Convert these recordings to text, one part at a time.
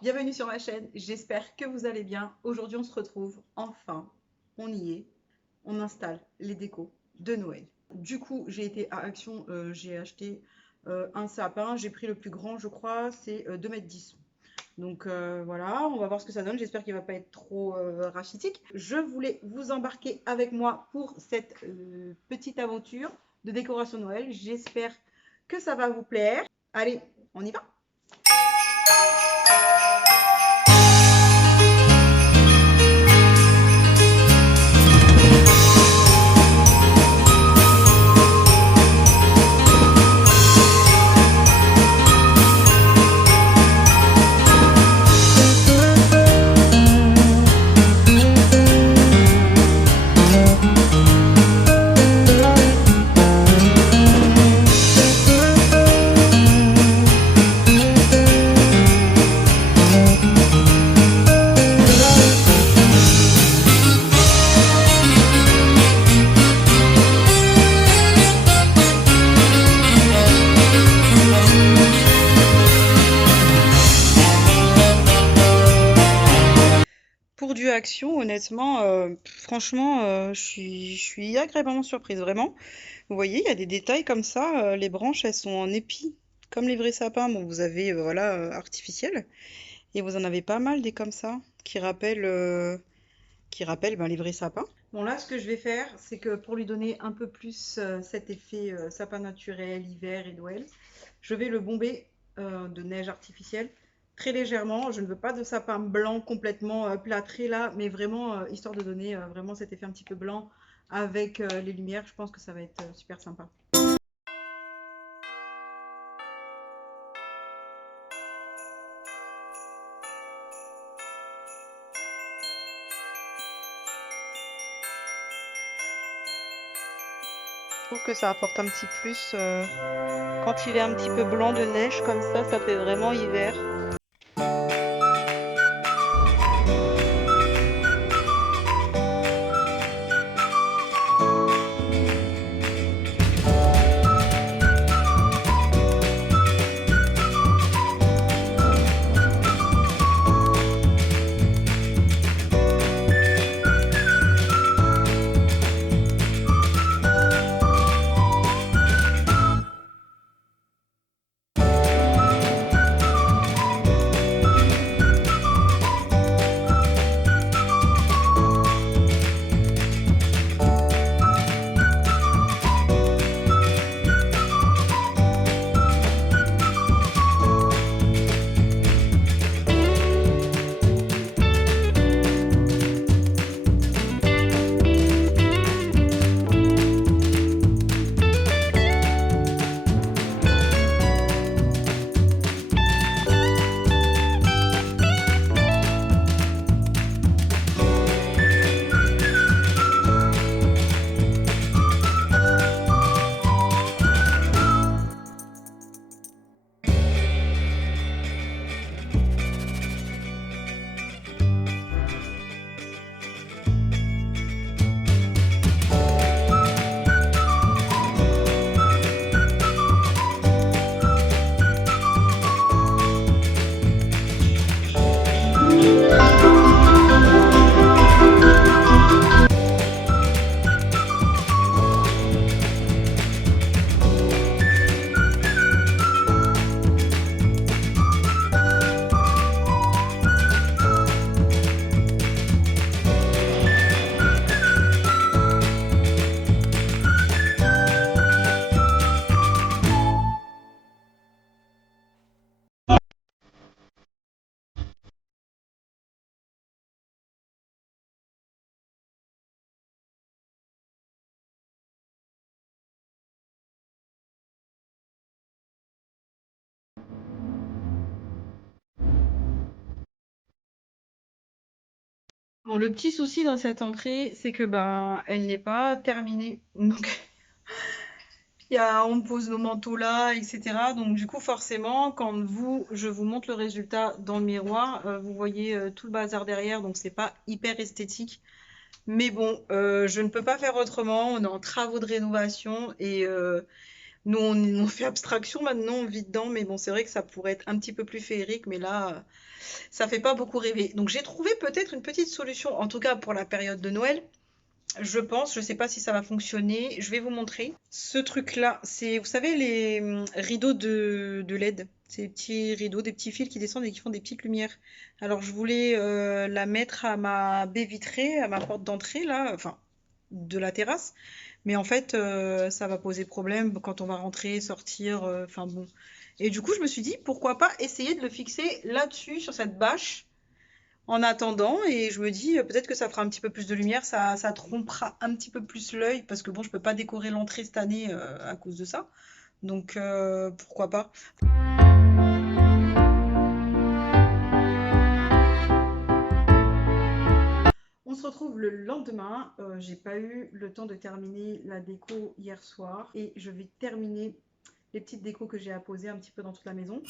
Bienvenue sur ma chaîne, j'espère que vous allez bien. Aujourd'hui on se retrouve, enfin, on y est, on installe les décos de Noël. Du coup j'ai été à Action, j'ai acheté un sapin, j'ai pris le plus grand je crois, c'est 2,10 m. Donc voilà, on va voir ce que ça donne, j'espère qu'il ne va pas être trop rachitique. Je voulais vous embarquer avec moi pour cette petite aventure de décoration Noël, j'espère que ça va vous plaire. Allez, on y va! Pour du Action, honnêtement, franchement, je suis agréablement surprise, vraiment. Vous voyez, il y a des détails comme ça. Les branches, elles sont en épi, comme les vrais sapins. Bon, vous avez, voilà, artificiel. Et vous en avez pas mal des comme ça, qui rappellent ben, les vrais sapins. Bon, là, ce que je vais faire, c'est que pour lui donner un peu plus cet effet sapin naturel, hiver et Noël, je vais le bomber de neige artificielle très légèrement. Je ne veux pas de sapin blanc complètement plâtré là, mais vraiment histoire de donner vraiment cet effet un petit peu blanc avec les lumières. Je pense que ça va être super sympa. Je trouve que ça apporte un petit plus quand il est un petit peu blanc de neige comme ça fait vraiment hiver. Bon, le petit souci dans cette entrée, c'est que ben elle n'est pas terminée. Donc on pose nos manteaux là, etc. Donc du coup forcément, quand je vous montre le résultat dans le miroir, vous voyez tout le bazar derrière, donc c'est pas hyper esthétique. Mais bon, je ne peux pas faire autrement. On est en travaux de rénovation et Nous, on fait abstraction maintenant, on vit dedans, mais bon, c'est vrai que ça pourrait être un petit peu plus féerique, mais là, ça fait pas beaucoup rêver. Donc j'ai trouvé peut-être une petite solution, en tout cas pour la période de Noël. Je pense, je sais pas si ça va fonctionner. Je vais vous montrer. Ce truc-là, c'est, vous savez, les rideaux de LED. Ces petits rideaux, des petits fils qui descendent et qui font des petites lumières. Alors, je voulais la mettre à ma baie vitrée, à ma porte d'entrée, là, enfin, de la terrasse. Mais en fait, ça va poser problème quand on va rentrer, sortir, enfin bon. Et du coup, je me suis dit, pourquoi pas essayer de le fixer là-dessus, sur cette bâche en attendant, et je me dis peut-être que ça fera un petit peu plus de lumière, ça trompera un petit peu plus l'œil, parce que bon, je peux pas décorer l'entrée cette année à cause de ça. Donc pourquoi pas. On se retrouve le lendemain. J'ai pas eu le temps de terminer la déco hier soir et je vais terminer les petites décos que j'ai à poser un petit peu dans toute la maison.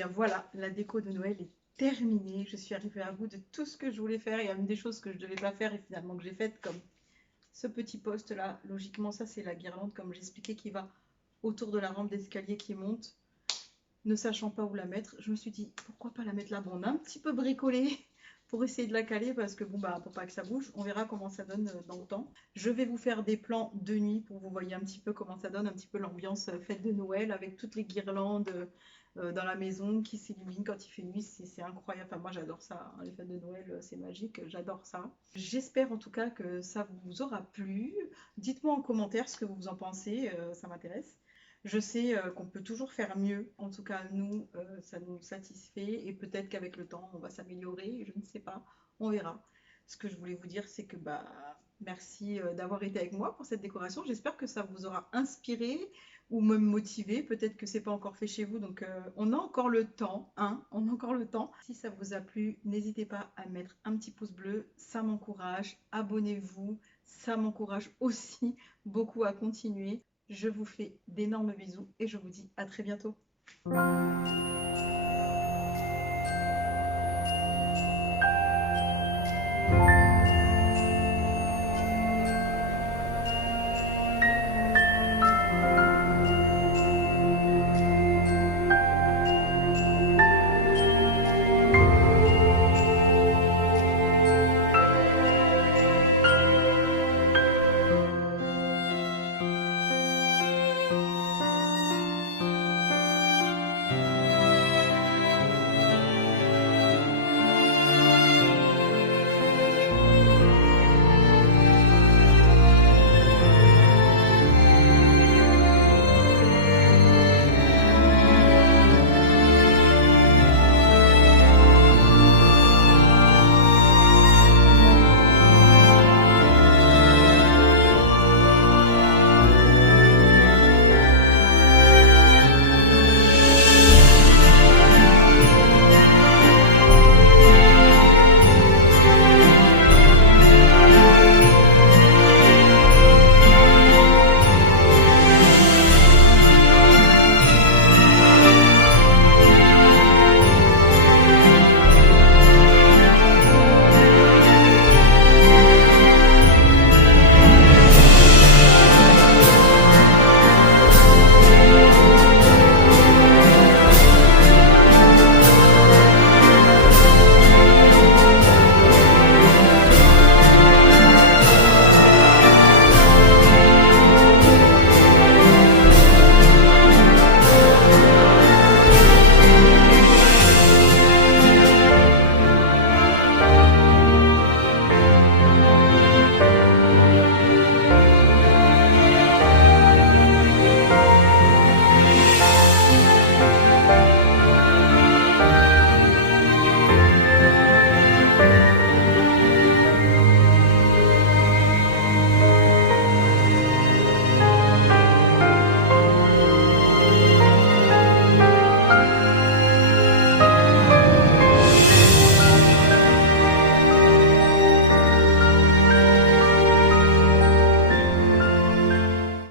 bien voilà, la déco de Noël est terminée. Je suis arrivée à bout de tout ce que je voulais faire. Il y a même des choses que je ne devais pas faire et finalement que j'ai faites, comme ce petit poste là. Logiquement, ça c'est la guirlande, comme j'expliquais, qui va autour de la rampe d'escalier qui monte. Ne sachant pas où la mettre, je me suis dit pourquoi pas la mettre là. Bon, on a un petit peu bricolé pour essayer de la caler parce que bon, bah, pour pas que ça bouge, on verra comment ça donne dans le temps. Je vais vous faire des plans de nuit pour que vous voyez un petit peu comment ça donne, un petit peu l'ambiance fête de Noël avec toutes les guirlandes dans la maison qui s'illuminent quand il fait nuit. C'est incroyable. Enfin, moi j'adore ça, hein. Les fêtes de Noël, c'est magique, j'adore ça. J'espère en tout cas que ça vous aura plu. Dites-moi en commentaire ce que vous en pensez, ça m'intéresse. Je sais qu'on peut toujours faire mieux. En tout cas, nous, ça nous satisfait. Et peut-être qu'avec le temps, on va s'améliorer. Je ne sais pas. On verra. Ce que je voulais vous dire, c'est que bah, merci d'avoir été avec moi pour cette décoration. J'espère que ça vous aura inspiré ou même motivé. Peut-être que c'est pas encore fait chez vous. Donc, on a encore le temps. Hein, on a encore le temps. Si ça vous a plu, n'hésitez pas à mettre un petit pouce bleu. Ça m'encourage. Abonnez-vous. Ça m'encourage aussi beaucoup à continuer. Je vous fais d'énormes bisous et je vous dis à très bientôt.